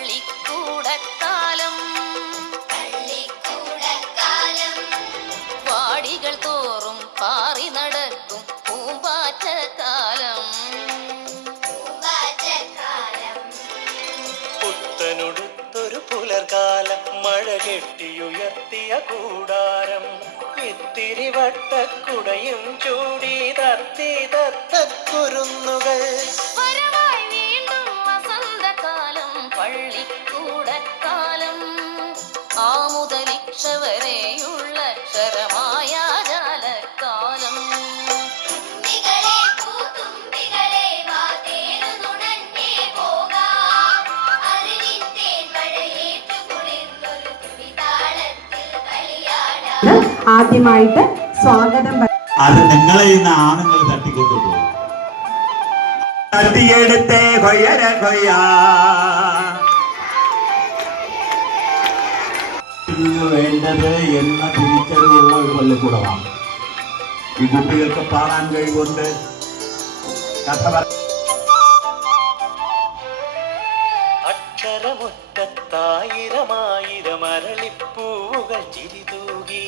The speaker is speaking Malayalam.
പള്ളിക്കൂടക്കാലം വാടികൾ തോറും പാറി നടക്കും പൂമ്പാറ്റക്കാലം പുത്തനുടുത്തൊരു പുലർകാലം മഴ കെട്ടിയുയർത്തിയ കൂടാരം ഇത്തിരി വട്ടക്കുടയും ചൂടി തത്തി തത്തക്കുരുന്നുകൾ വരവായി വീണ്ടും വസന്തകാലം പള്ളിക്കൂടക്കാലം ആമുതലിക്ഷ വരെയുള്ള അക്ഷരമായ ജാലക്കാലം ആദ്യമായിട്ട് സ്വാഗതം. അത് നിങ്ങളെ ഇന്ന് ആണുങ്ങൾ തട്ടിക്കൊണ്ടുപോകും. തട്ടിയെടുത്തേ കൊയ്യര കൊയ്യ വേണ്ടത് എന്ന തിരിച്ചറിവുള്ള ഒരു പള്ളിക്കൂടമാണ്. ഈ കുട്ടികൾക്ക് പാടാൻ കഴിവുണ്ട്. കഥ അക്ഷരമുറ്റത്തായിരമായിരം അരളിപ്പൂവുകൾ ചിരിതൂകി